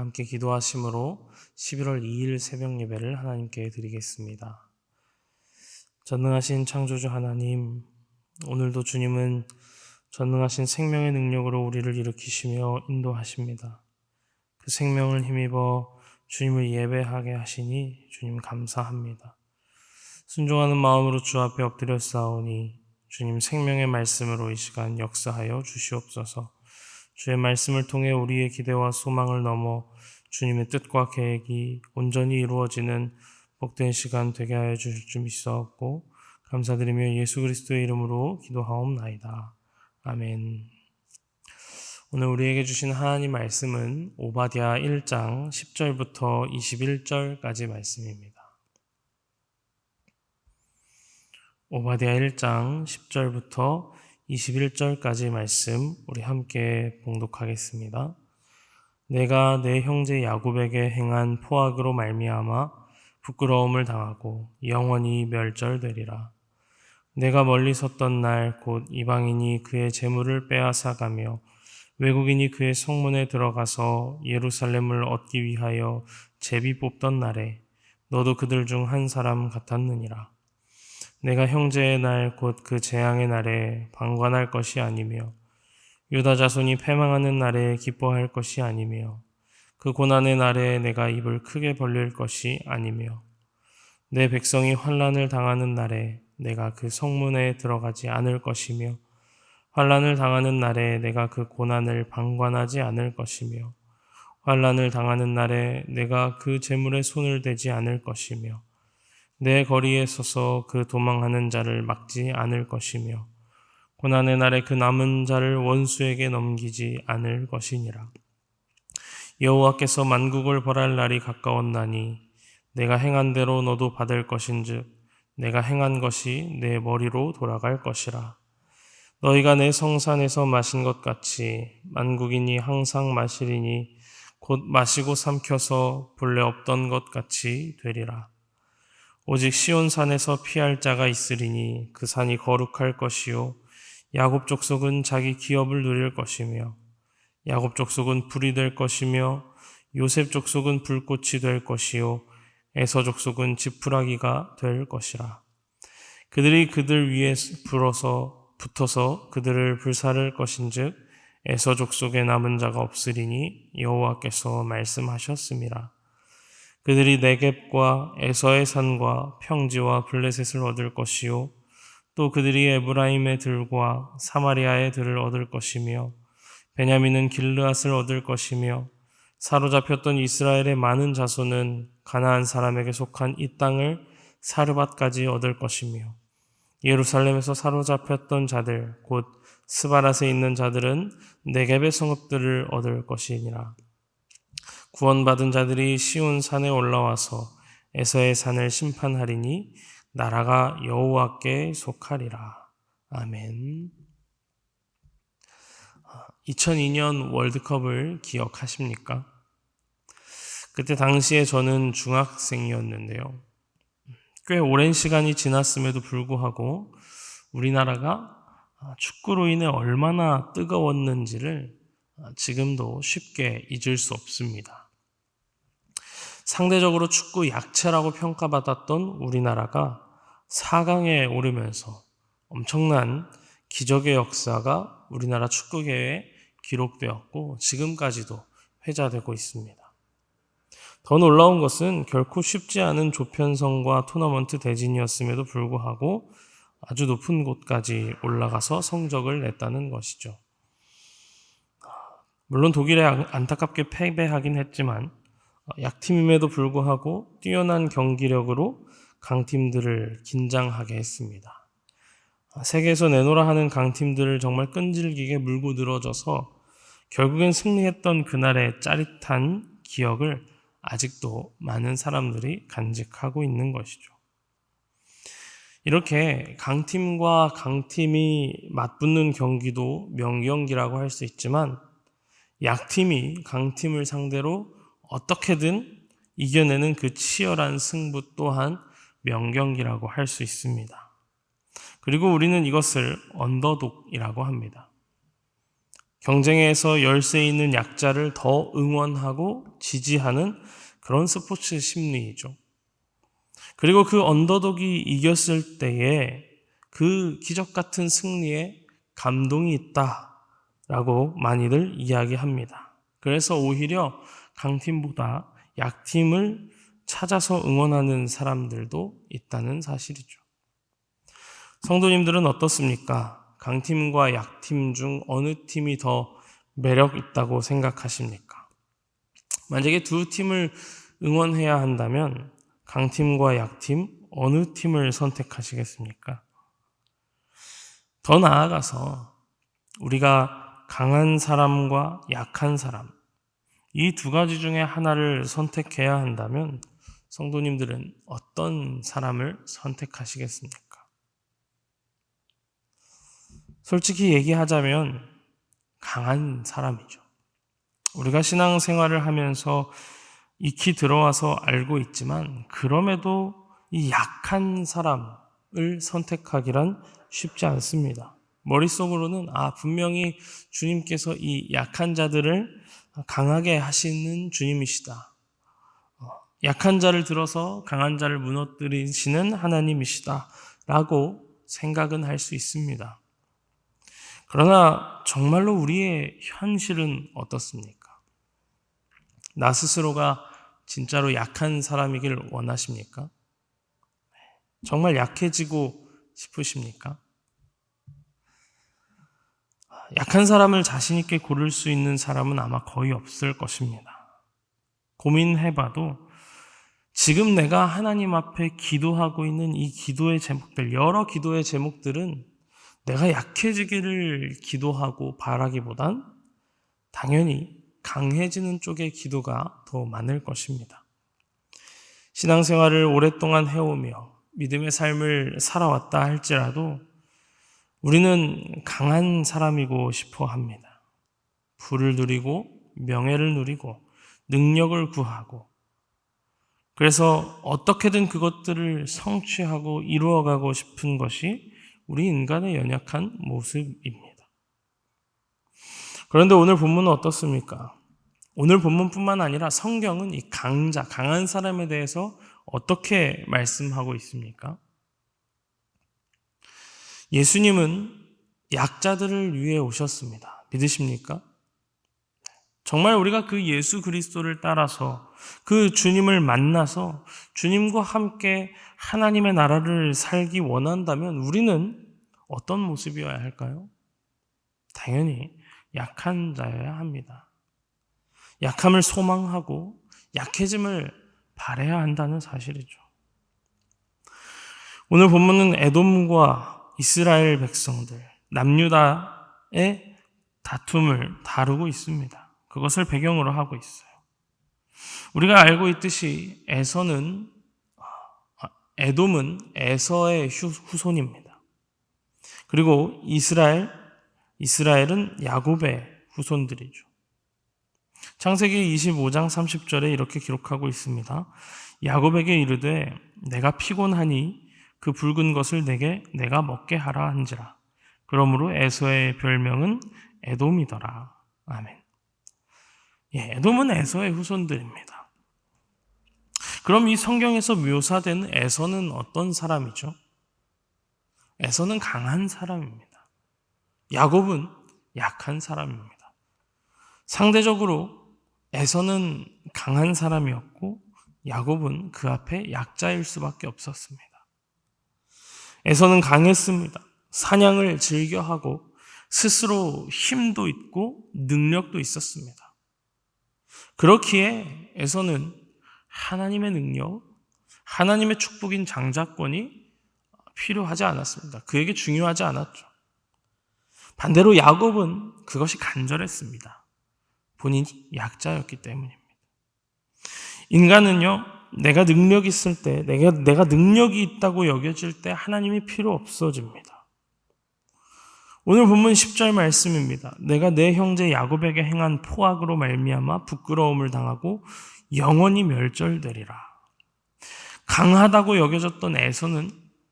함께 기도하심으로 11월 2일 새벽 예배를 하나님께 드리겠습니다. 전능하신 창조주 하나님, 오늘도 주님은 전능하신 생명의 능력으로 우리를 일으키시며 인도하십니다. 그 생명을 힘입어 주님을 예배하게 하시니 주님 감사합니다. 순종하는 마음으로 주 앞에 엎드려 싸우니 주님 생명의 말씀으로 이 시간 역사하여 주시옵소서. 주의 말씀을 통해 우리의 기대와 소망을 넘어 주님의 뜻과 계획이 온전히 이루어지는 복된 시간 되게 하여 주실 줄 믿사옵고 감사드리며 예수 그리스도의 이름으로 기도하옵나이다. 아멘. 오늘 우리에게 주신 하나님 말씀은 오바댜 1장 10절부터 21절까지 말씀입니다. 오바댜 1장 10절부터 21절까지 말씀 우리 함께 봉독하겠습니다. 내가 내 형제 야곱에게 행한 포악으로 말미암아 부끄러움을 당하고 영원히 멸절되리라. 내가 멀리 섰던 날 곧 이방인이 그의 재물을 빼앗아가며 외국인이 그의 성문에 들어가서 예루살렘을 얻기 위하여 제비 뽑던 날에 너도 그들 중 한 사람 같았느니라. 내가 형제의 날 곧 그 재앙의 날에 방관할 것이 아니며 유다 자손이 패망하는 날에 기뻐할 것이 아니며 그 고난의 날에 내가 입을 크게 벌릴 것이 아니며 내 백성이 환난을 당하는 날에 내가 그 성문에 들어가지 않을 것이며 환난을 당하는 날에 내가 그 고난을 방관하지 않을 것이며 환난을 당하는 날에 내가 그 재물에 손을 대지 않을 것이며 내 거리에 서서 그 도망하는 자를 막지 않을 것이며 고난의 날에 그 남은 자를 원수에게 넘기지 않을 것이니라. 여호와께서 만국을 벌할 날이 가까웠나니 내가 행한 대로 너도 받을 것인즉 내가 행한 것이 내 머리로 돌아갈 것이라. 너희가 내 성산에서 마신 것 같이 만국인이 항상 마시리니 곧 마시고 삼켜서 본래 없던 것 같이 되리라. 오직 시온산에서 피할 자가 있으리니 그 산이 거룩할 것이요 야곱 족속은 자기 기업을 누릴 것이며 야곱 족속은 불이 될 것이며 요셉 족속은 불꽃이 될 것이요 에서 족속은 지푸라기가 될 것이라. 그들이 그들 위에 붙어서 그들을 불사를 것인즉 에서 족속에 남은 자가 없으리니 여호와께서 말씀하셨음이라. 그들이 네겝과 에서의 산과 평지와 블레셋을 얻을 것이요 또 그들이 에브라임의 들과 사마리아의 들을 얻을 것이며 베냐민은 길르앗을 얻을 것이며 사로잡혔던 이스라엘의 많은 자손은 가나안 사람에게 속한 이 땅을 사르밧까지 얻을 것이며 예루살렘에서 사로잡혔던 자들 곧 스바랏에 있는 자들은 네겝의 성읍들을 얻을 것이니라. 구원받은 자들이 시온 산에 올라와서 에서의 산을 심판하리니 나라가 여호와께 속하리라. 아멘. 2002년 월드컵을 기억하십니까? 그때 당시에 저는 중학생이었는데요. 꽤 오랜 시간이 지났음에도 불구하고 우리나라가 축구로 인해 얼마나 뜨거웠는지를 지금도 쉽게 잊을 수 없습니다. 상대적으로 축구 약체라고 평가받았던 우리나라가 4강에 오르면서 엄청난 기적의 역사가 우리나라 축구계에 기록되었고 지금까지도 회자되고 있습니다. 더 놀라운 것은 결코 쉽지 않은 조편성과 토너먼트 대진이었음에도 불구하고 아주 높은 곳까지 올라가서 성적을 냈다는 것이죠. 물론 독일에 안타깝게 패배하긴 했지만 약팀임에도 불구하고 뛰어난 경기력으로 강팀들을 긴장하게 했습니다. 세계에서 내놓으라 하는 강팀들을 정말 끈질기게 물고 늘어져서 결국엔 승리했던 그날의 짜릿한 기억을 아직도 많은 사람들이 간직하고 있는 것이죠. 이렇게 강팀과 강팀이 맞붙는 경기도 명경기라고 할 수 있지만 약팀이 강팀을 상대로 어떻게든 이겨내는 그 치열한 승부 또한 명경기라고 할 수 있습니다. 그리고 우리는 이것을 언더독이라고 합니다. 경쟁에서 열세 있는 약자를 더 응원하고 지지하는 그런 스포츠 심리이죠. 그리고 그 언더독이 이겼을 때에 그 기적 같은 승리에 감동이 있다라고 많이들 이야기합니다. 그래서 오히려 강팀보다 약팀을 찾아서 응원하는 사람들도 있다는 사실이죠. 성도님들은 어떻습니까? 강팀과 약팀 중 어느 팀이 더 매력 있다고 생각하십니까? 만약에 두 팀을 응원해야 한다면 강팀과 약팀 어느 팀을 선택하시겠습니까? 더 나아가서 우리가 강한 사람과 약한 사람, 이 두 가지 중에 하나를 선택해야 한다면 성도님들은 어떤 사람을 선택하시겠습니까? 솔직히 얘기하자면 강한 사람이죠. 우리가 신앙생활을 하면서 익히 들어와서 알고 있지만 그럼에도 이 약한 사람을 선택하기란 쉽지 않습니다. 머릿속으로는 분명히 주님께서 이 약한 자들을 강하게 하시는 주님이시다. 약한 자를 들어서 강한 자를 무너뜨리시는 하나님이시다 라고 생각은 할 수 있습니다. 그러나 정말로 우리의 현실은 어떻습니까? 나 스스로가 진짜로 약한 사람이길 원하십니까? 정말 약해지고 싶으십니까? 약한 사람을 자신 있게 고를 수 있는 사람은 아마 거의 없을 것입니다. 고민해봐도 지금 내가 하나님 앞에 기도하고 있는 이 기도의 제목들, 여러 기도의 제목들은 내가 약해지기를 기도하고 바라기보단 당연히 강해지는 쪽의 기도가 더 많을 것입니다. 신앙생활을 오랫동안 해오며 믿음의 삶을 살아왔다 할지라도 우리는 강한 사람이고 싶어 합니다. 부를 누리고 명예를 누리고 능력을 구하고 그래서 어떻게든 그것들을 성취하고 이루어가고 싶은 것이 우리 인간의 연약한 모습입니다. 그런데 오늘 본문은 어떻습니까? 오늘 본문뿐만 아니라 성경은 이 강한 사람에 대해서 어떻게 말씀하고 있습니까? 예수님은 약자들을 위해 오셨습니다. 믿으십니까? 정말 우리가 그 예수 그리스도를 따라서 그 주님을 만나서 주님과 함께 하나님의 나라를 살기 원한다면 우리는 어떤 모습이어야 할까요? 당연히 약한 자여야 합니다. 약함을 소망하고 약해짐을 바라야 한다는 사실이죠. 오늘 본문은 에돔과 이스라엘 백성들, 남유다의 다툼을 다루고 있습니다. 그것을 배경으로 하고 있어요. 우리가 알고 있듯이 에돔은 에서의 후손입니다. 그리고 이스라엘은 야곱의 후손들이죠. 창세기 25장 30절에 이렇게 기록하고 있습니다. 야곱에게 이르되 내가 피곤하니 그 붉은 것을 내가 먹게 하라 한지라. 그러므로 에서의 별명은 에돔이더라. 아멘. 에돔은 에서의 후손들입니다. 그럼 이 성경에서 묘사된 에서는 어떤 사람이죠? 에서는 강한 사람입니다. 야곱은 약한 사람입니다. 상대적으로 에서는 강한 사람이었고 야곱은 그 앞에 약자일 수밖에 없었습니다. 에서는 강했습니다. 사냥을 즐겨하고 스스로 힘도 있고 능력도 있었습니다. 그렇기에 에서는 하나님의 능력, 하나님의 축복인 장자권이 필요하지 않았습니다. 그에게 중요하지 않았죠. 반대로 야곱은 그것이 간절했습니다. 본인이 약자였기 때문입니다. 인간은요, 내가 능력이 있을 때, 내가 능력이 있다고 여겨질 때 하나님이 필요 없어집니다. 오늘 본문 10절 말씀입니다. 내가 내 형제 야곱에게 행한 포악으로 말미암아 부끄러움을 당하고 영원히 멸절되리라. 강하다고 여겨졌던 에서는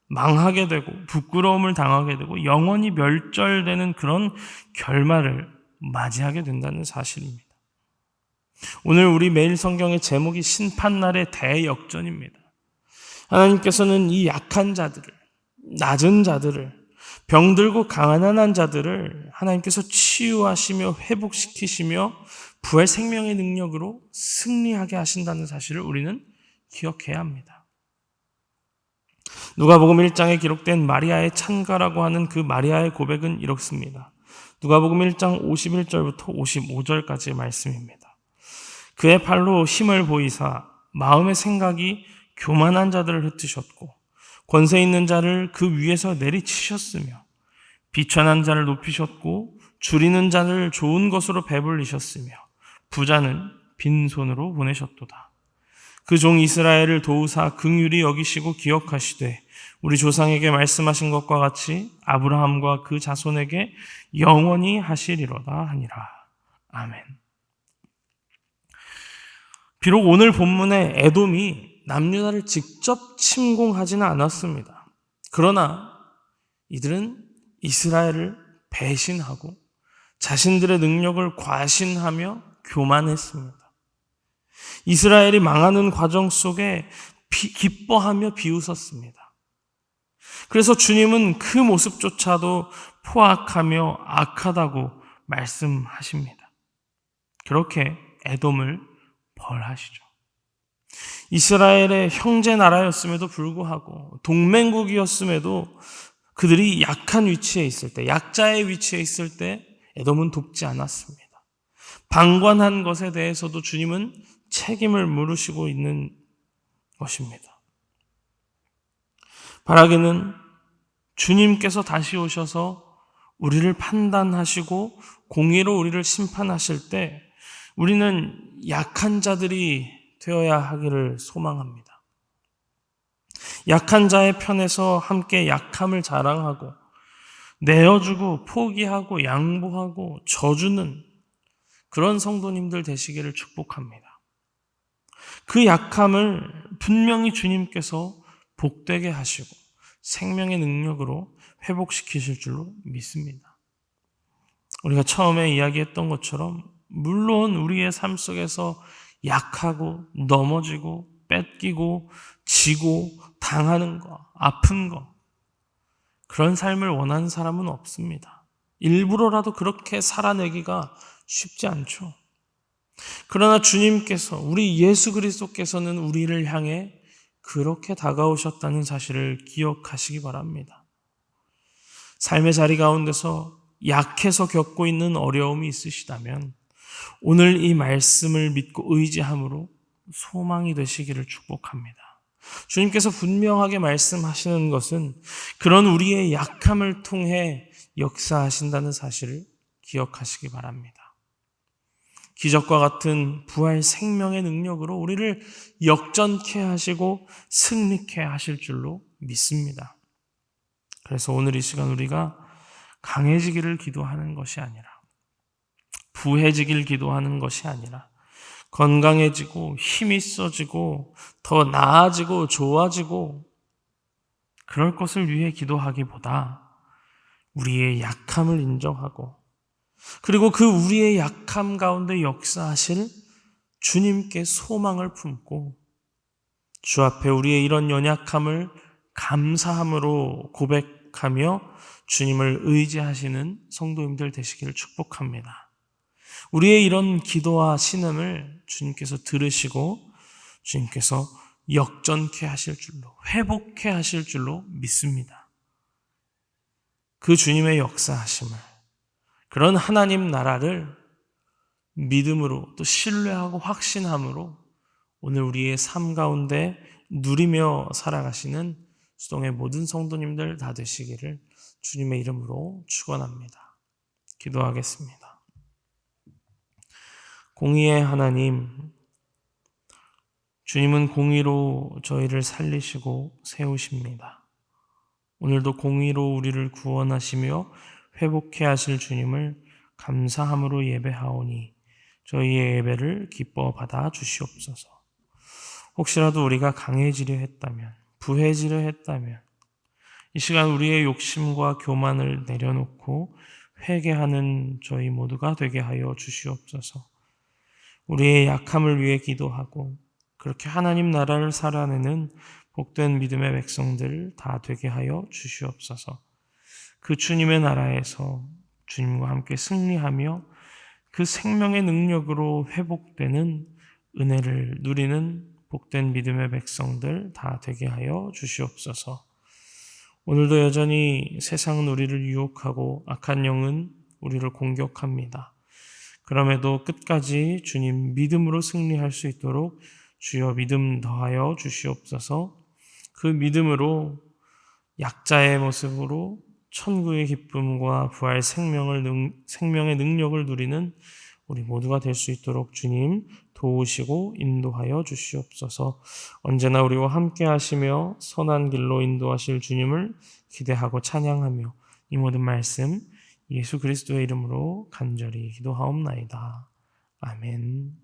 망하게 되고 부끄러움을 당하게 되고 영원히 멸절되는 그런 결말을 맞이하게 된다는 사실입니다. 오늘 우리 매일 성경의 제목이 심판날의 대역전입니다. 하나님께서는 이 약한 자들을, 낮은 자들을, 병들고 가난한 자들을 하나님께서 치유하시며 회복시키시며 부활 생명의 능력으로 승리하게 하신다는 사실을 우리는 기억해야 합니다. 누가복음 1장에 기록된 마리아의 찬가라고 하는 그 마리아의 고백은 이렇습니다. 누가복음 1장 51절부터 55절까지의 말씀입니다. 그의 팔로 힘을 보이사 마음의 생각이 교만한 자들을 흩으셨고 권세 있는 자를 그 위에서 내리치셨으며 비천한 자를 높이셨고 줄이는 자를 좋은 것으로 배불리셨으며 부자는 빈손으로 보내셨도다. 그 종 이스라엘을 도우사 긍휼히 여기시고 기억하시되 우리 조상에게 말씀하신 것과 같이 아브라함과 그 자손에게 영원히 하시리로다 하니라. 아멘. 비록 오늘 본문의 에돔이 남유다를 직접 침공하지는 않았습니다. 그러나 이들은 이스라엘을 배신하고 자신들의 능력을 과신하며 교만했습니다. 이스라엘이 망하는 과정 속에 기뻐하며 비웃었습니다. 그래서 주님은 그 모습조차도 포악하며 악하다고 말씀하십니다. 그렇게 에돔을 벌하시죠. 이스라엘의 형제 나라였음에도 불구하고 동맹국이었음에도 그들이 약한 위치에 있을 때, 약자의 위치에 있을 때 에돔은 돕지 않았습니다. 방관한 것에 대해서도 주님은 책임을 물으시고 있는 것입니다. 바라기는 주님께서 다시 오셔서 우리를 판단하시고 공의로 우리를 심판하실 때 우리는 약한 자들이 되어야 하기를 소망합니다. 약한 자의 편에서 함께 약함을 자랑하고 내어주고 포기하고 양보하고 져주는 그런 성도님들 되시기를 축복합니다. 그 약함을 분명히 주님께서 복되게 하시고 생명의 능력으로 회복시키실 줄로 믿습니다. 우리가 처음에 이야기했던 것처럼 물론 우리의 삶 속에서 약하고 넘어지고 뺏기고 지고 당하는 거, 아픈 거 그런 삶을 원하는 사람은 없습니다. 일부러라도 그렇게 살아내기가 쉽지 않죠. 그러나 주님께서 우리 예수 그리스도께서는 우리를 향해 그렇게 다가오셨다는 사실을 기억하시기 바랍니다. 삶의 자리 가운데서 약해서 겪고 있는 어려움이 있으시다면 오늘 이 말씀을 믿고 의지함으로 소망이 되시기를 축복합니다. 주님께서 분명하게 말씀하시는 것은 그런 우리의 약함을 통해 역사하신다는 사실을 기억하시기 바랍니다. 기적과 같은 부활 생명의 능력으로 우리를 역전케 하시고 승리케 하실 줄로 믿습니다. 그래서 오늘 이 시간 우리가 강해지기를 기도하는 것이 아니라 부해지길 기도하는 것이 아니라 건강해지고 힘이 있어지고 더 나아지고 좋아지고 그럴 것을 위해 기도하기보다 우리의 약함을 인정하고 그리고 그 우리의 약함 가운데 역사하실 주님께 소망을 품고 주 앞에 우리의 이런 연약함을 감사함으로 고백하며 주님을 의지하시는 성도님들 되시기를 축복합니다. 우리의 이런 기도와 신음을 주님께서 들으시고 주님께서 역전케 하실 줄로 회복케 하실 줄로 믿습니다. 그 주님의 역사하심을 그런 하나님 나라를 믿음으로 또 신뢰하고 확신함으로 오늘 우리의 삶 가운데 누리며 살아가시는 수동의 모든 성도님들 다 되시기를 주님의 이름으로 축원합니다. 기도하겠습니다. 공의의 하나님, 주님은 공의로 저희를 살리시고 세우십니다. 오늘도 공의로 우리를 구원하시며 회복케 하실 주님을 감사함으로 예배하오니 저희의 예배를 기뻐 받아 주시옵소서. 혹시라도 우리가 강해지려 했다면, 부해지려 했다면 이 시간 우리의 욕심과 교만을 내려놓고 회개하는 저희 모두가 되게 하여 주시옵소서. 우리의 약함을 위해 기도하고 그렇게 하나님 나라를 살아내는 복된 믿음의 백성들 다 되게 하여 주시옵소서. 그 주님의 나라에서 주님과 함께 승리하며 그 생명의 능력으로 회복되는 은혜를 누리는 복된 믿음의 백성들 다 되게 하여 주시옵소서. 오늘도 여전히 세상은 우리를 유혹하고 악한 영은 우리를 공격합니다. 그럼에도 끝까지 주님 믿음으로 승리할 수 있도록 주여 믿음 더하여 주시옵소서. 그 믿음으로 약자의 모습으로 천국의 기쁨과 부활 생명의 능력을 누리는 우리 모두가 될 수 있도록 주님 도우시고 인도하여 주시옵소서. 언제나 우리와 함께 하시며 선한 길로 인도하실 주님을 기대하고 찬양하며 이 모든 말씀 예수 그리스도의 이름으로 간절히 기도하옵나이다. 아멘.